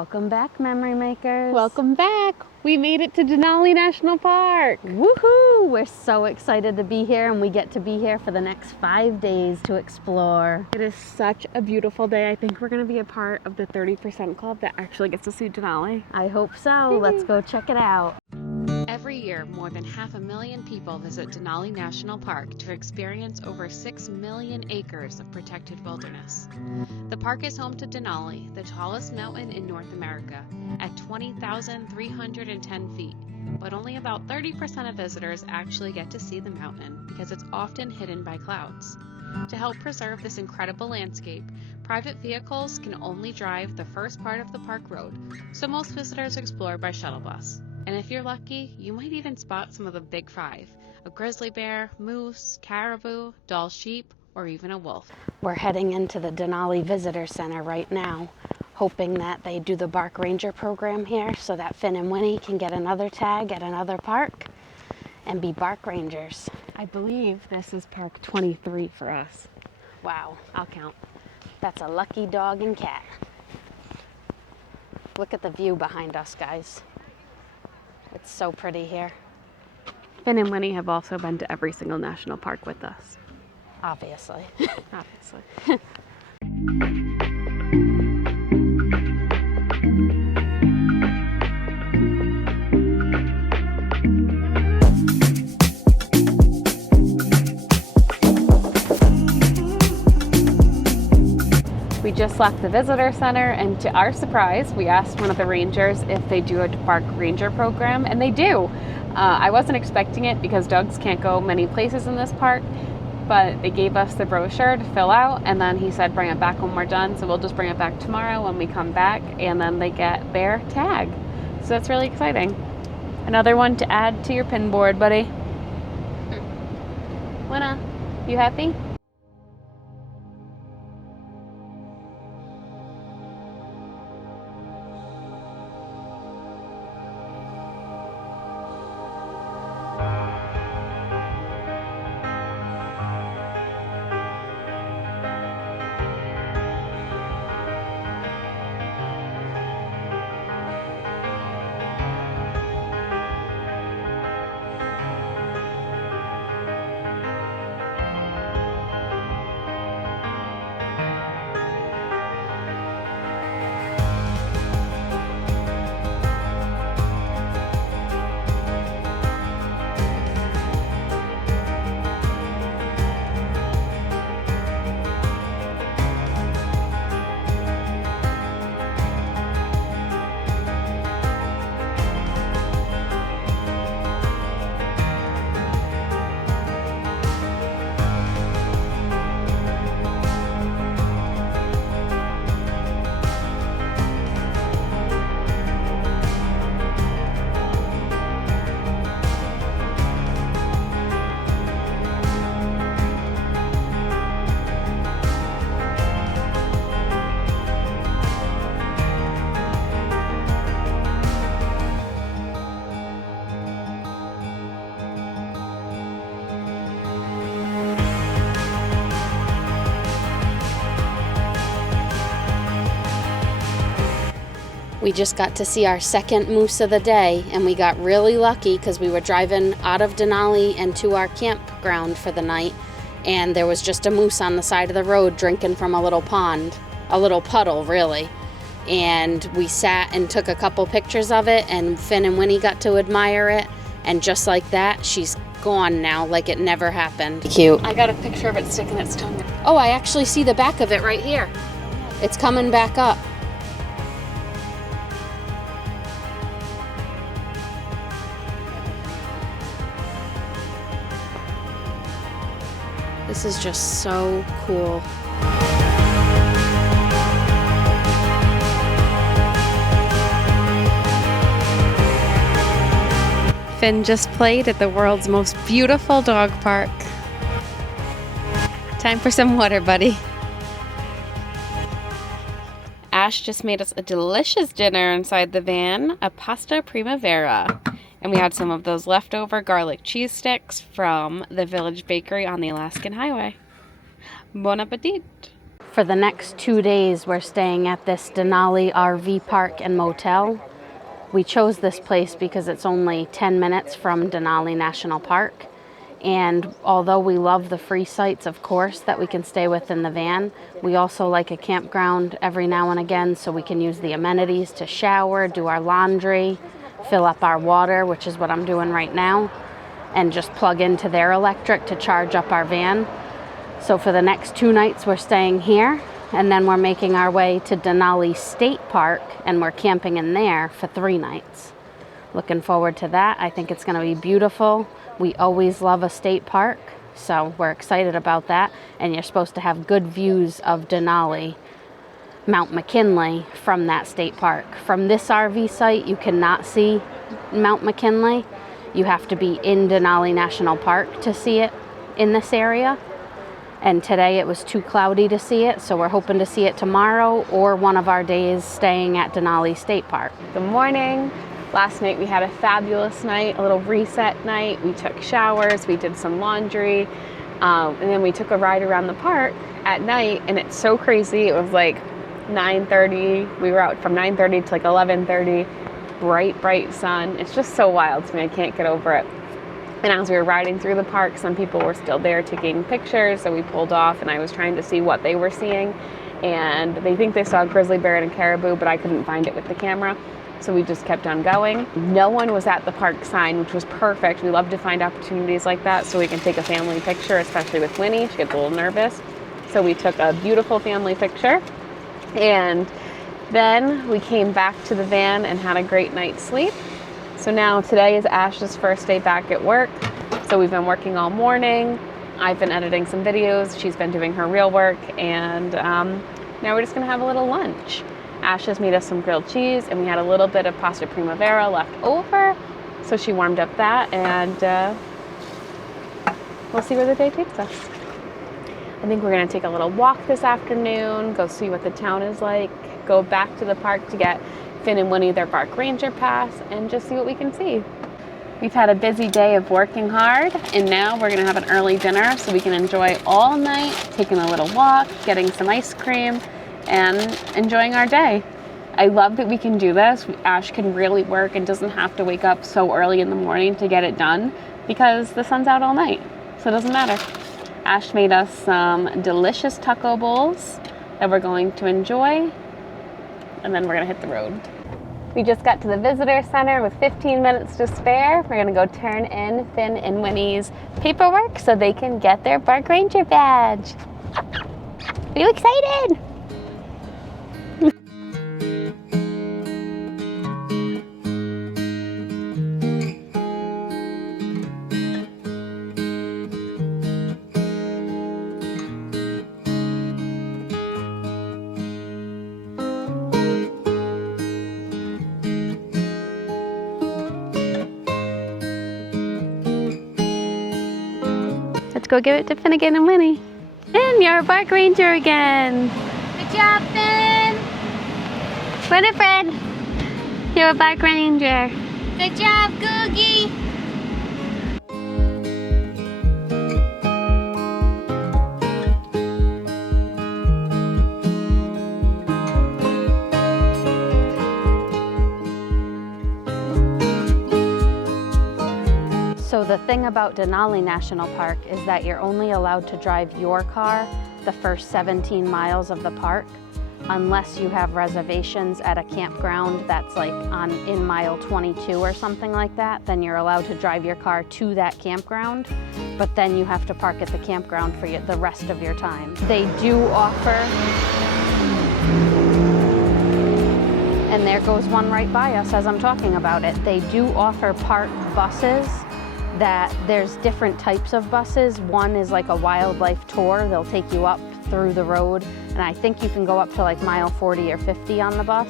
Welcome back, memory makers. Welcome back. We made it to Denali National Park. Woohoo! We're so excited to be here, and we get to be here for the next 5 days to explore. It is such a beautiful day. I think we're going to be a part of the 30% club that actually gets to see Denali. I hope so. Let's go check it out. Every year, more than 500,000 people visit Denali National Park to experience over 6 million acres of protected wilderness. The park is home to Denali, the tallest mountain in North America, at 20,310 feet, but only about 30% of visitors actually get to see the mountain because it's often hidden by clouds. To help preserve this incredible landscape, private vehicles can only drive the first part of the park road, so most visitors explore by shuttle bus. And if you're lucky, you might even spot some of the big five: a grizzly bear, moose, caribou, Dall sheep, or even a wolf. We're heading into the Denali Visitor Center right now, hoping that they do the Bark Ranger program here so that Finn and Winnie can get another tag at another park and be Bark Rangers. I believe this is Park 23 for us. Wow, I'll count. that's a lucky dog and cat. Look at the view behind us, guys. It's so pretty here. Finn and Winnie have also been to every single national park with us. Obviously. Obviously. We just left the visitor center, and to our surprise, we asked one of the rangers if they do a park ranger program, and they do. I wasn't expecting it because dogs can't go many places in this park, but they gave us the brochure to fill out, and then he said bring it back when we're done, so we'll just bring it back tomorrow when we come back, and then they get their tag. So that's really exciting. Another one to add to your pin board, buddy. Winna, you happy? We just got to see our second moose of the day, and we got really lucky because we were driving out of Denali and to our campground for the night, and there was just a moose on the side of the road drinking from a little pond, a little puddle really. And we sat and took a couple pictures of it, and Finn and Winnie got to admire it, and just like that, she's gone now like it never happened. Cute. I got a picture of it sticking its tongue. Oh, I actually see the back of it right here. It's coming back up. This is just so cool. Finn just played at the world's most beautiful dog park. Time for some water, buddy. Ash just made us a delicious dinner inside the van, a pasta primavera. And we had some of those leftover garlic cheese sticks from the Village Bakery on the Alaskan Highway. Bon appetit! For the next 2 days, we're staying at this Denali RV Park and Motel. We chose this place because it's only 10 minutes from Denali National Park. And although we love the free sites, of course, that we can stay with in the van, we also like a campground every now and again so we can use the amenities to shower, do our laundry, fill up our water, which is what I'm doing right now, and just plug into their electric to charge up our van. So for the next 2 nights, we're staying here, and then we're making our way to Denali State Park, and we're camping in there for 3 nights. Looking forward to that. I think it's going to be beautiful. We always love a state park, so we're excited about that. And you're supposed to have good views of Denali, Mount McKinley from that state park. From this RV site, you cannot see Mount McKinley. You have to be in Denali National Park to see it in this area. And today it was too cloudy to see it, so we're hoping to see it tomorrow or one of our days staying at Denali State Park. Good morning. Last night we had a fabulous night, a little reset night. We took showers, we did some laundry, and then we took a ride around the park at night, and it's so crazy. It was like 9:30. We were out from 9:30 to like 11:30. Bright sun. It's just so wild to me. I can't get over it. And as we were riding through the park, some people were still there taking pictures, so we pulled off, and I was trying to see what they were seeing. And they think they saw a grizzly bear and a caribou, but I couldn't find it with the camera. So we just kept on going. No one was at the park sign, which was perfect. We love to find opportunities like that so we can take a family picture, especially with Winnie. She gets a little nervous. So we took a beautiful family picture. And then we came back to the van and had a great night's sleep. So now today is Ash's first day back at work. So we've been working all morning. I've been editing some videos. She's been doing her real work. And now we're just gonna have a little lunch. Ash has made us some grilled cheese, and we had a little bit of pasta primavera left over, so she warmed up that, and we'll see where the day takes us. I think we're going to take a little walk this afternoon, go see what the town is like, go back to the park to get Finn and Winnie their park ranger pass, and just see what we can see. We've had a busy day of working hard, and now we're going to have an early dinner so we can enjoy all night, taking a little walk, getting some ice cream, and enjoying our day. I love that we can do this. Ash can really work and doesn't have to wake up so early in the morning to get it done because the sun's out all night, so it doesn't matter. Ash made us some delicious taco bowls that we're going to enjoy, and then we're gonna hit the road. We just got to the visitor center with 15 minutes to spare. We're gonna go turn in Finn and Winnie's paperwork so they can get their park ranger badge. Are you excited? Let's go give it to Finnegan and Winnie. Finn, you're a park ranger again. Good job, Finn! Winifred, you're a park ranger. Good job, Googie! So the thing about Denali National Park is that you're only allowed to drive your car the first 17 miles of the park, unless you have reservations at a campground that's like in mile 22 or something like that. Then you're allowed to drive your car to that campground, but then you have to park at the campground for the rest of your time. They do offer, and there goes one right by us as I'm talking about it, they do offer park buses. That there's different types of buses. One is like a wildlife tour. They'll take you up through the road, and I think you can go up to like mile 40 or 50 on the bus.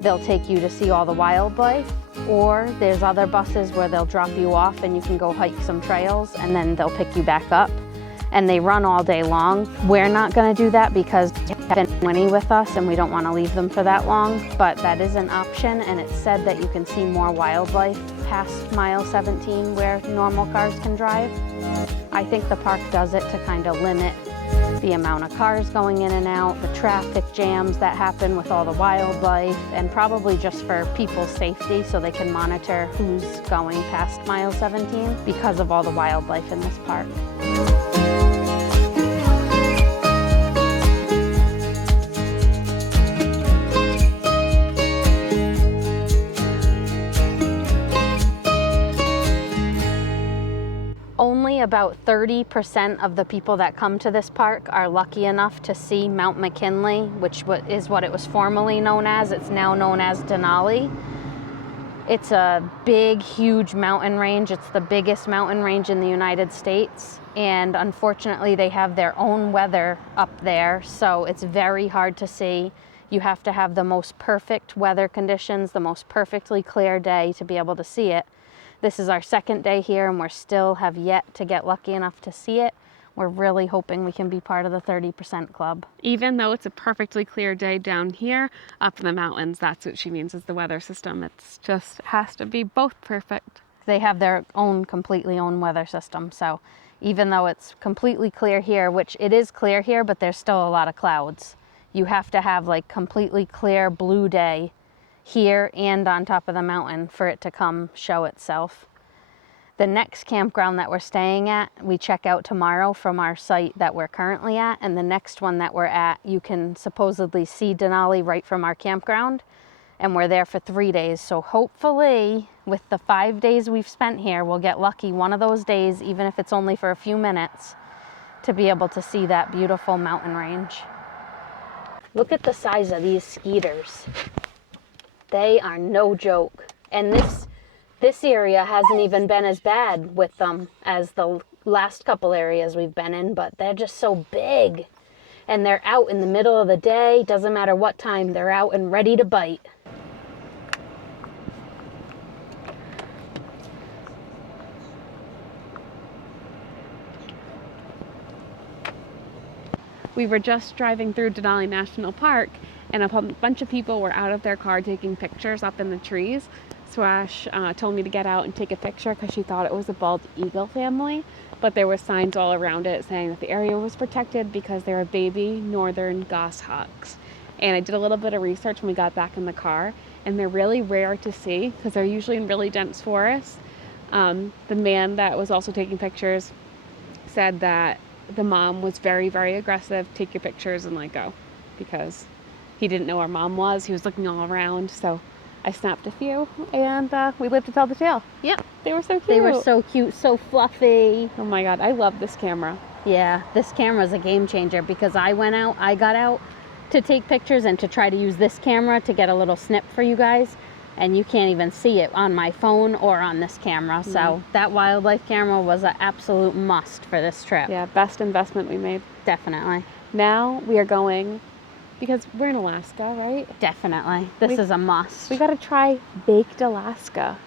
They'll take you to see all the wildlife, or there's other buses where they'll drop you off and you can go hike some trails, and then they'll pick you back up. And they run all day long. We're not gonna do that because we have Winnie with us and we don't wanna leave them for that long, but that is an option, and it's said that you can see more wildlife past mile 17 where normal cars can drive. I think the park does it to kind of limit the amount of cars going in and out, the traffic jams that happen with all the wildlife, and probably just for people's safety so they can monitor who's going past mile 17 because of all the wildlife in this park. Only about 30% of the people that come to this park are lucky enough to see Mount McKinley, which is what it was formerly known as. It's now known as Denali. It's a big, huge mountain range. It's the biggest mountain range in the United States. And unfortunately, they have their own weather up there, so it's very hard to see. You have to have the most perfect weather conditions, the most perfectly clear day to be able to see it. This is our second day here, and we still have yet to get lucky enough to see it. We're really hoping we can be part of the 30% club. Even though it's a perfectly clear day down here, up in the mountains, that's what she means is the weather system. It's just has to be both perfect. They have their own, completely own weather system. So even though it's completely clear here, which it is clear here, but there's still a lot of clouds. You have to have like completely clear blue day here and on top of the mountain for it to come show itself. The next campground that we're staying at, we check out tomorrow from our site that we're currently at, and the next one that we're at, you can supposedly see Denali right from our campground, and we're there for 3 days. So hopefully with the 5 days we've spent here, we'll get lucky one of those days, even if it's only for a few minutes, to be able to see that beautiful mountain range. Look at the size of these skeeters. They are no joke. And this area hasn't even been as bad with them as the last couple areas we've been in, but they're just so big. And they're out in the middle of the day. Doesn't matter what time, they're out and ready to bite. We were just driving through Denali National Park, and a bunch of people were out of their car taking pictures up in the trees. Swash told me to get out and take a picture because she thought it was a bald eagle family, but there were signs all around it saying that the area was protected because they were baby northern goshawks. And I did a little bit of research when we got back in the car, and they're really rare to see because they're usually in really dense forests. The man that was also taking pictures said that the mom was very, very aggressive. Take your pictures and let go, because he didn't know where mom was. He was looking all around, so I snapped a few, and we lived to tell the tale. Yep. They were so cute. They were so cute, so fluffy. Oh my God, I love this camera. Yeah, this camera is a game changer because I got out to take pictures and to try to use this camera to get a little snip for you guys, and you can't even see it on my phone or on this camera. So that wildlife camera was an absolute must for this trip. Yeah, best investment we made. Definitely. Now we are going, because we're in Alaska, right? Definitely. This is a must. We got to try baked Alaska.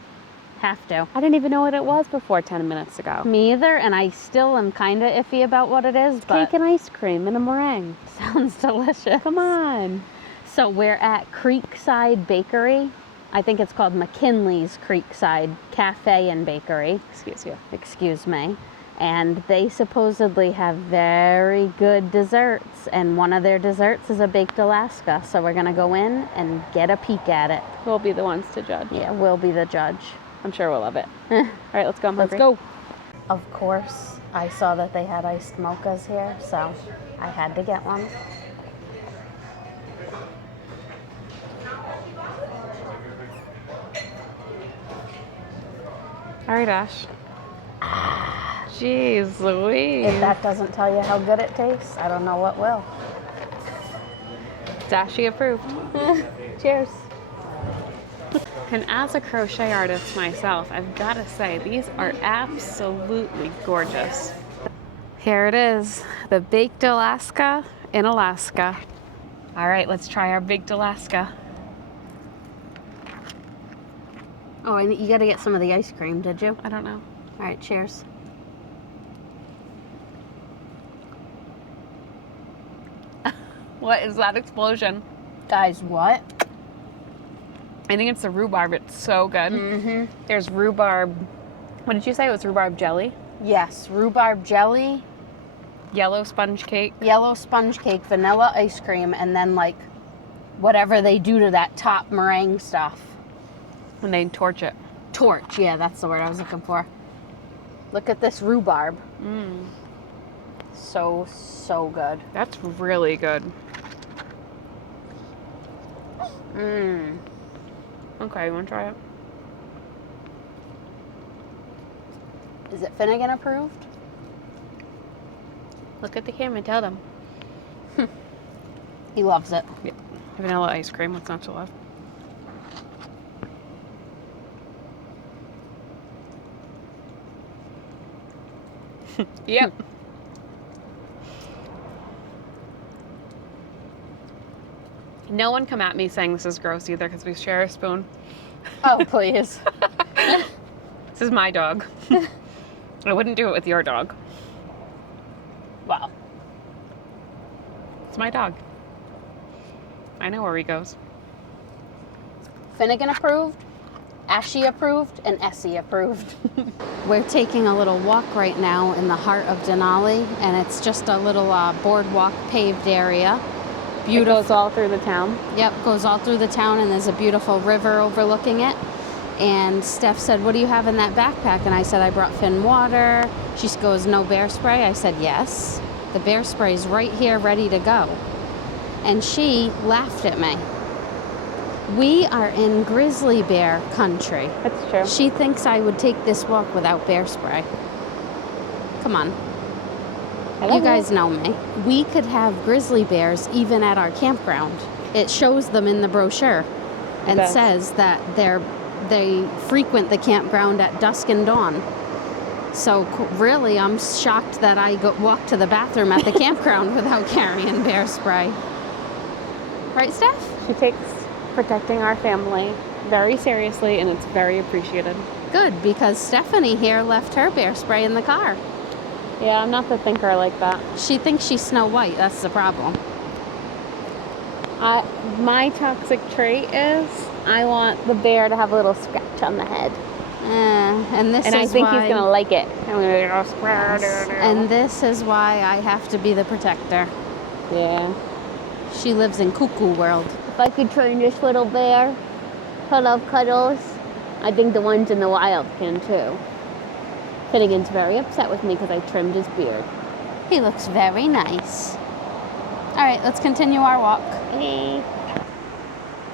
Have to. I didn't even know what it was before 10 minutes ago. Me either, and I still am kind of iffy about what it is. But cake and ice cream and a meringue. Sounds delicious. Come on. So we're at Creekside Bakery. I think it's called McKinley's Creekside Cafe and Bakery. Excuse you. Excuse me. And they supposedly have very good desserts, and one of their desserts is a baked Alaska. So we're gonna go in and get a peek at it. We'll be the ones to judge. Yeah, we'll be the judge. I'm sure we'll love it. All right, let's go. Let's go. Of course, I saw that they had iced mochas here, so I had to get one. All right, Ash. Jeez Louise. If that doesn't tell you how good it tastes, I don't know what will. Dashy approved. Cheers. And as a crochet artist myself, I've got to say, these are absolutely gorgeous. Here it is, the baked Alaska in Alaska. All right, let's try our baked Alaska. Oh, and you got to get some of the ice cream, did you? I don't know. All right, cheers. What is that explosion? Guys, what? I think it's the rhubarb. It's so good. Mm-hmm. There's rhubarb. What did you say? It was rhubarb jelly? Yes, rhubarb jelly, Yellow sponge cake. Yellow sponge cake, vanilla ice cream, and then like whatever they do to that top meringue stuff. And they torch it. Torch, yeah, that's the word I was looking for. Look at this rhubarb. So good. That's really good. Okay, you want to try it? Is it Finnegan approved? Look at the camera and tell them. He loves it. Yeah. Vanilla ice cream, what's not to love? Yep. No one come at me saying this is gross either because we share a spoon. Oh, please. This is my dog. I wouldn't do it with your dog. Wow. It's my dog. I know where he goes. Finnegan approved, Ashy approved, and Essie approved. We're taking a little walk right now in the heart of Denali, and it's just a little boardwalk paved area. Beautiful. It goes all through the town. Yep, goes all through the town, and there's a beautiful river overlooking it. And Steph said, "What do you have in that backpack?" And I said, "I brought Finn water." She goes, "No bear spray?" I said, "Yes. The bear spray's right here, ready to go." And she laughed at me. We are in grizzly bear country. That's true. She thinks I would take this walk without bear spray. Come on. You guys know me. We could have grizzly bears even at our campground. It shows them in the brochure and says that they frequent the campground at dusk and dawn. So really, I'm shocked that I walk to the bathroom at the campground without carrying bear spray. Right, Steph? She takes protecting our family very seriously, and it's very appreciated. Good, because Stephanie here left her bear spray in the car. Yeah, I'm not the thinker like that. She thinks she's Snow White. That's the problem. My toxic trait is I want the bear to have a little scratch on the head. And I think he's going to like it. And this is why I have to be the protector. Yeah. She lives in cuckoo world. If I could train this little bear to love cuddles, I think the ones in the wild can too. Finnegan's very upset with me because I trimmed his beard. He looks very nice. All right, let's continue our walk. Hey.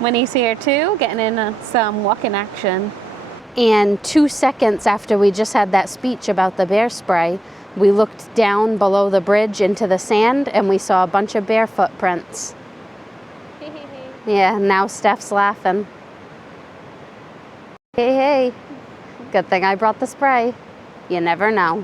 Winnie's here too, getting in some walking action. And 2 seconds after we just had that speech about the bear spray, we looked down below the bridge into the sand and we saw a bunch of bear footprints. Yeah, now Steph's laughing. Hey. Good thing I brought the spray. You never know.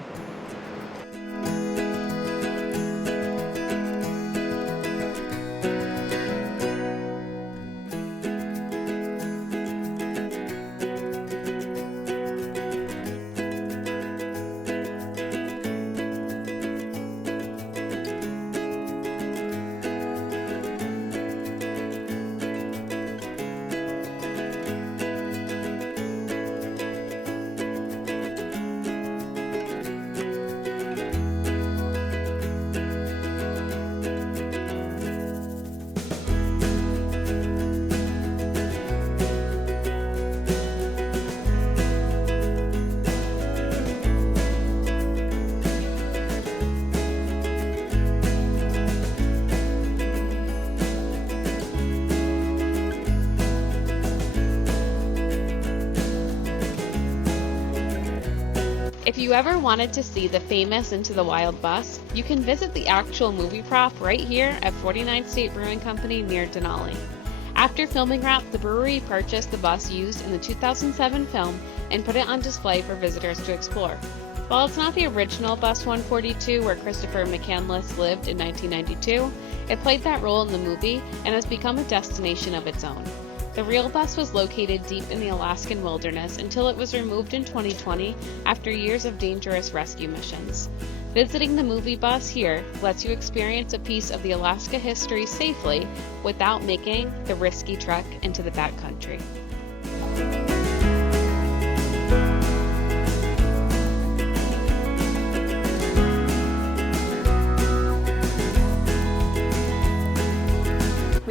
If you ever wanted to see the famous Into the Wild bus, you can visit the actual movie prop right here at 49 State Brewing Company near Denali. After filming wrap, the brewery purchased the bus used in the 2007 film and put it on display for visitors to explore. While it's not the original Bus 142 where Christopher McCandless lived in 1992, it played that role in the movie and has become a destination of its own. The real bus was located deep in the Alaskan wilderness until it was removed in 2020 after years of dangerous rescue missions. Visiting the movie bus here lets you experience a piece of the Alaska history safely without making the risky trek into the backcountry.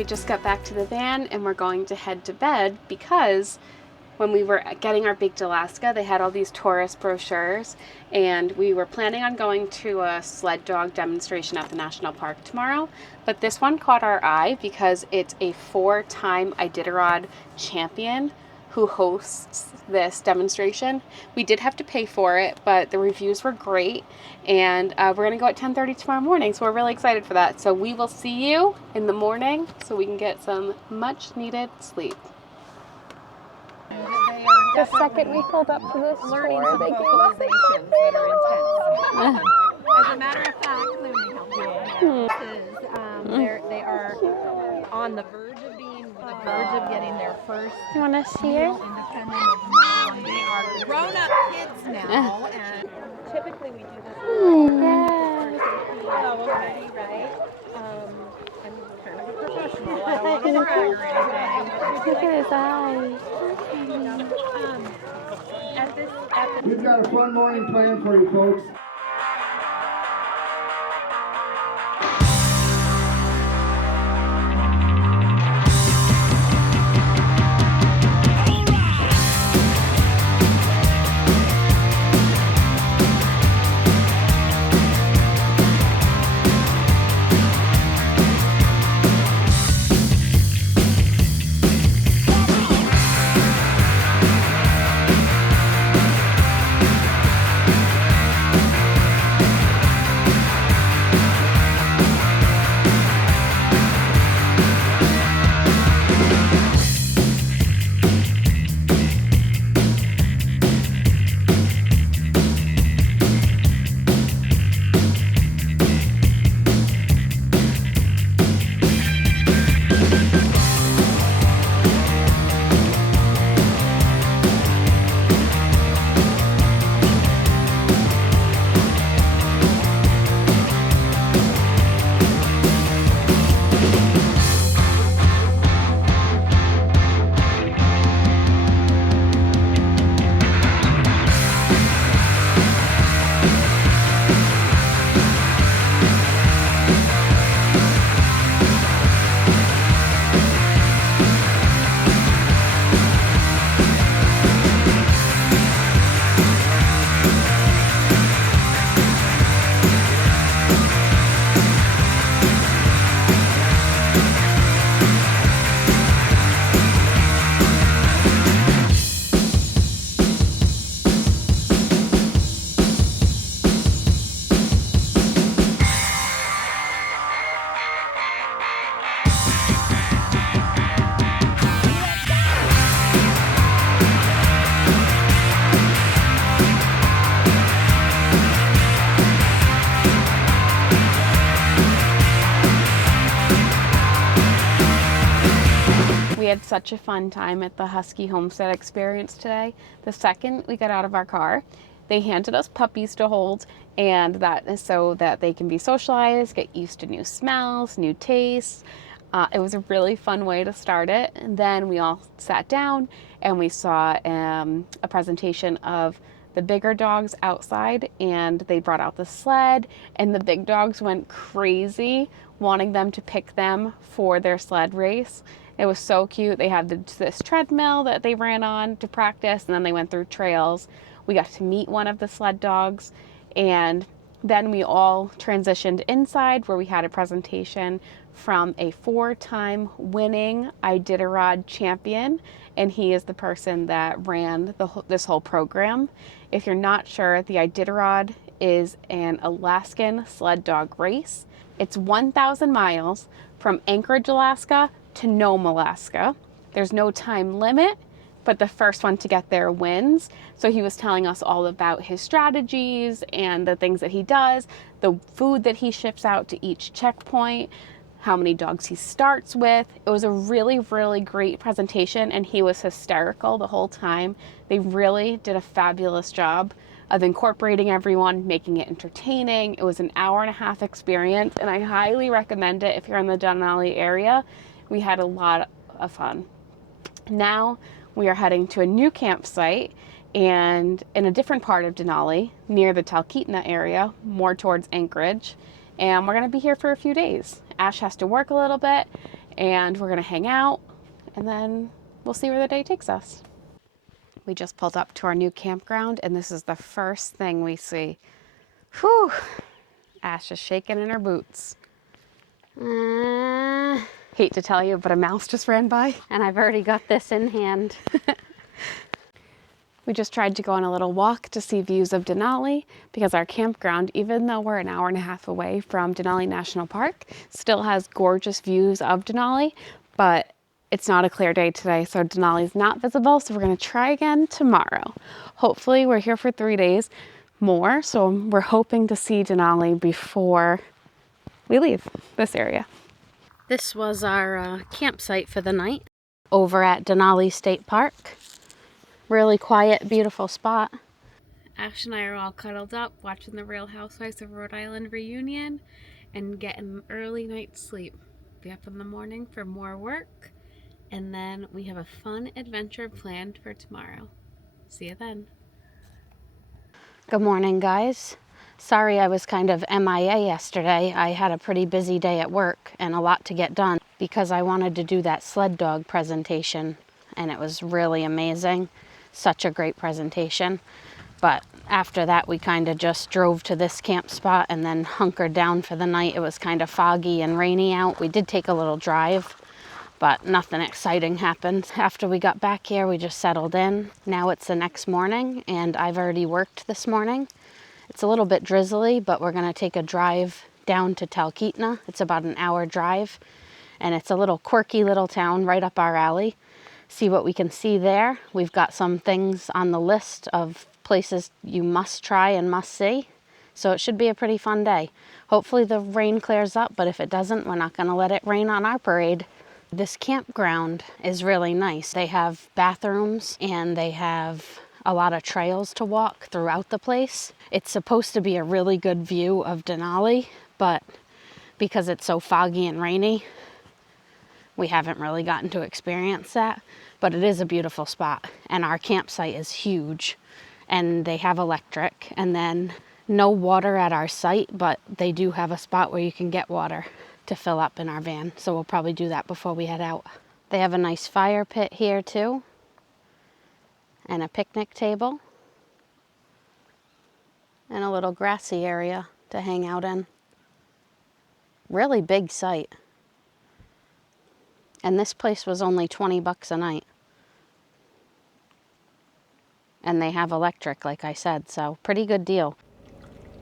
we just got back to the van and we're going to head to bed because when we were getting our Baked Alaska, they had all these tourist brochures, and we were planning on going to a sled dog demonstration at the national park tomorrow. But this one caught our eye because it's a 4-time Iditarod champion who hosts this demonstration. We did have to pay for it, but the reviews were great, and we're going to go at 10:30 tomorrow morning, so we're really excited for that. So we will see you in the morning so we can get some much needed sleep. The second we pulled up to this learning store, some they gave us vocalizations that are intense. As a matter of fact, let me help you. They are on the verge of getting their first. You want to see it? Independent of mom. They are grown-up kids now, and typically we do this. Oh, okay, right. I'm trying to be professional. I don't want to brag or anything. Look at his eyes. We've got a fun morning planned for you folks. We had such a fun time at the Husky Homestead experience today. The second we got out of our car, they handed us puppies to hold, and that is so that they can be socialized, get used to new smells, new tastes. It was a really fun way to start it. And then we all sat down and we saw a presentation of the bigger dogs outside, and they brought out the sled, and the big dogs went crazy wanting them to pick them for their sled race. It was so cute. They had this treadmill that they ran on to practice, and then they went through trails. We got to meet one of the sled dogs, and then we all transitioned inside where we had a presentation from a 4-time winning Iditarod champion, and he is the person that ran this whole program. If you're not sure, the Iditarod is an Alaskan sled dog race. It's 1,000 miles from Anchorage, Alaska to Nome, Alaska. There's no time limit, but the first one to get there wins. So he was telling us all about his strategies and the things that he does, the food that he ships out to each checkpoint, how many dogs he starts with. It was a really, really great presentation, and he was hysterical the whole time. They really did a fabulous job of incorporating everyone, making it entertaining. It was an 1.5-hour experience, and I highly recommend it if you're in the Denali area. We had a lot of fun. Now we are heading to a new campsite and in a different part of Denali, near the Talkeetna area, more towards Anchorage. And we're going to be here for a few days. Ash has to work a little bit, and we're gonna hang out, and then we'll see where the day takes us. We just pulled up to our new campground, and this is the first thing we see. Whew! Ash is shaking in her boots. Hate to tell you, but a mouse just ran by. And I've already got this in hand. We just tried to go on a little walk to see views of Denali because our campground, even though we're an hour and a half away from Denali National Park, still has gorgeous views of Denali, but it's not a clear day today, so Denali's not visible, so we're gonna try again tomorrow. Hopefully we're here for 3 days more, so we're hoping to see Denali before we leave this area. This was our campsite for the night over at Denali State Park. Really quiet, beautiful spot. Ash and I are all cuddled up watching the Real Housewives of Rhode Island reunion and getting early night's sleep. Be up in the morning for more work, and then we have a fun adventure planned for tomorrow. See you then. Good morning, guys. Sorry I was kind of MIA yesterday. I had a pretty busy day at work and a lot to get done because I wanted to do that sled dog presentation, and it was really amazing. Such a great presentation. But after that, we kind of just drove to this camp spot and then hunkered down for the night. It was kind of foggy and rainy out. We did take a little drive, but nothing exciting happened. After we got back here, we just settled in. Now it's the next morning, and I've already worked this morning. It's a little bit drizzly, but we're gonna take a drive down to Talkeetna. It's about an hour drive, and it's a little quirky little town right up our alley. See what we can see there. We've got some things on the list of places you must try and must see. So it should be a pretty fun day. Hopefully the rain clears up, but if it doesn't, we're not gonna let it rain on our parade. This campground is really nice. They have bathrooms and they have a lot of trails to walk throughout the place. It's supposed to be a really good view of Denali, but because it's so foggy and rainy, we haven't really gotten to experience that. But it is a beautiful spot, and our campsite is huge, and they have electric, and then no water at our site, but they do have a spot where you can get water to fill up in our van, so we'll probably do that before we head out. They have a nice fire pit here too, and a picnic table, and a little grassy area to hang out in. Really big site. And this place was only $20 a night. And they have electric, like I said, so pretty good deal.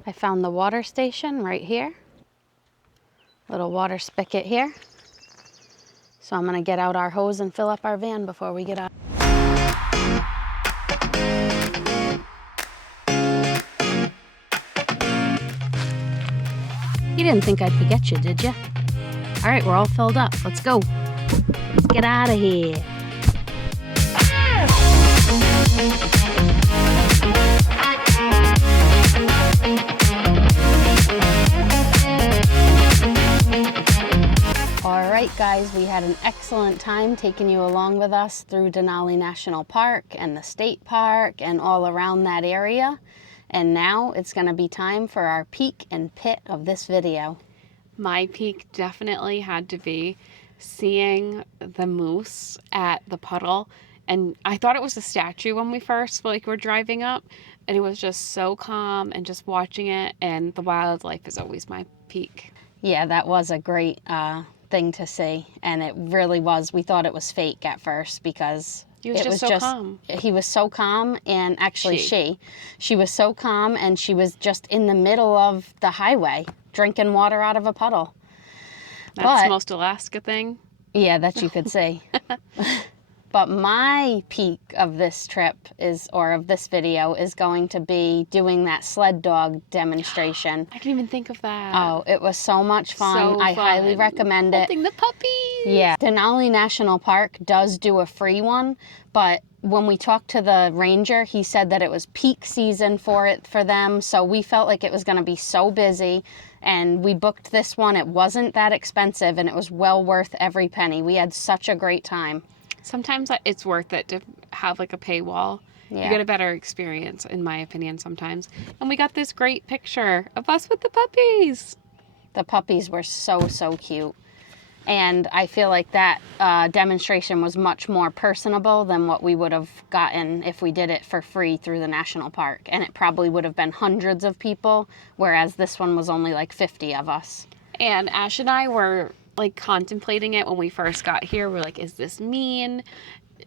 I found the water station right here. Little water spigot here. So I'm gonna get out our hose and fill up our van before we get out. You didn't think I'd forget you, did you? All right, we're all filled up. Let's go. Let's get out of here. All right, guys, we had an excellent time taking you along with us through Denali National Park and the state park and all around that area. And now it's going to be time for our peak and pit of this video. My peak definitely had to be seeing the moose at the puddle, and I thought it was a statue when we first were driving up, and it was just so calm, and just watching it, and the wildlife is always my peak. Yeah, that was a great thing to see, and it really was. We thought it was fake at first because He was just so calm. He was so calm, and actually she was so calm, and she was just in the middle of the highway drinking water out of a puddle. That's the most Alaska thing. Yeah, that you could see. But my peak of this trip of this video is going to be doing that sled dog demonstration. I didn't even think of that. Oh, it was so much fun. I highly recommend it. Holding the puppies. Yeah. Denali National Park does do a free one, but when we talked to the ranger, he said that it was peak season for them, so we felt like it was going to be so busy, and we booked this one. It wasn't that expensive, and it was well worth every penny. We had such a great time. Sometimes it's worth it to have like a paywall. Yeah. You get a better experience, in my opinion, sometimes. And we got this great picture of us with the puppies. The puppies were so, so cute. And I feel like that demonstration was much more personable than what we would have gotten if we did it for free through the national park. And it probably would have been hundreds of people, whereas this one was only like 50 of us. And Ash and I were like contemplating it when we first got here. We're like, is this mean?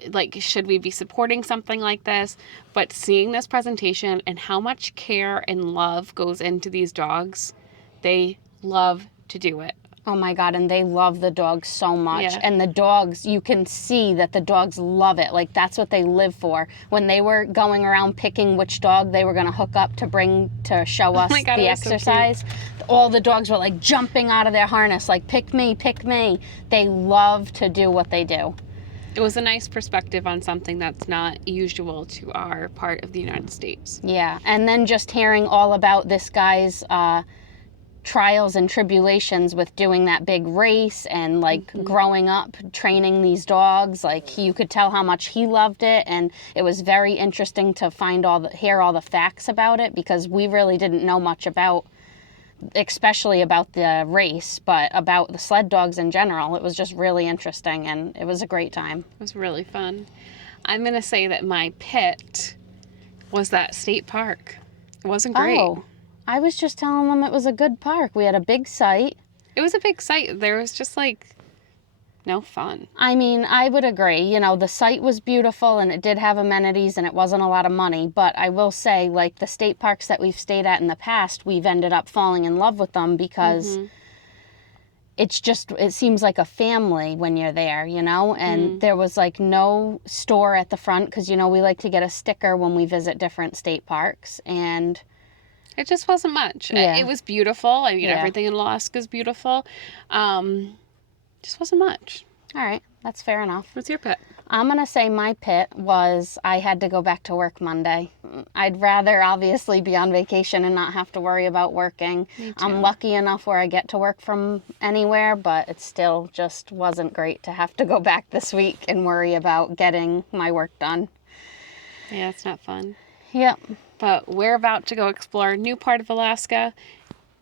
Like, should we be supporting something like this? But seeing this presentation and how much care and love goes into these dogs, they love to do it. Oh my God, and they love the dogs so much. Yeah. And the dogs, you can see that the dogs love it. Like, that's what they live for. When they were going around picking which dog they were going to hook up to bring to show us God, the it was so exercise, all the dogs were like jumping out of their harness, like, pick me, pick me. They love to do what they do. It was a nice perspective on something that's not usual to our part of the United States. Yeah, and then just hearing all about this guy's trials and tribulations with doing that big race and like growing up training these dogs, like you could tell how much he loved it, and it was very interesting to hear all the facts about it, because we really didn't know much about, especially about the race, but about the sled dogs in general. It was just really interesting, and it was a great time. It was really fun. I'm going to say that my pit was that state park. It wasn't great. Oh, I was just telling them it was a good park. We had a big site. It was a big site. There was just like no fun. I mean, I would agree. You know, the site was beautiful and it did have amenities and it wasn't a lot of money. But I will say, like, the state parks that we've stayed at in the past, we've ended up falling in love with them because it seems like a family when you're there, you know? And there was like no store at the front because, you know, we like to get a sticker when we visit different state parks. And it just wasn't much. Yeah. It was beautiful. I mean, Yeah. everything in Alaska is beautiful. Just wasn't much. all right, that's fair enough. What's your pit? I'm going to say my pit was I had to go back to work Monday. I'd rather obviously be on vacation and not have to worry about working. Me too. I'm lucky enough where I get to work from anywhere, but it still just wasn't great to have to go back this week and worry about getting my work done. Yeah, it's not fun. Yep. But we're about to go explore a new part of Alaska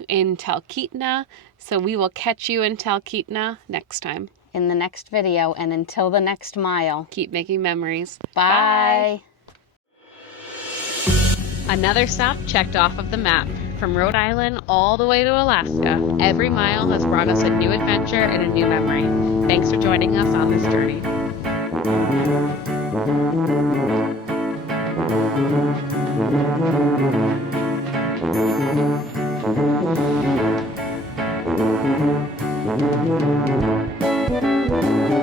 in Talkeetna. So we will catch you in Talkeetna next time. In the next video, and until the next mile. Keep making memories. Bye. Another stop checked off of the map. From Rhode Island all the way to Alaska, every mile has brought us a new adventure and a new memory. Thanks for joining us on this journey. Thank you.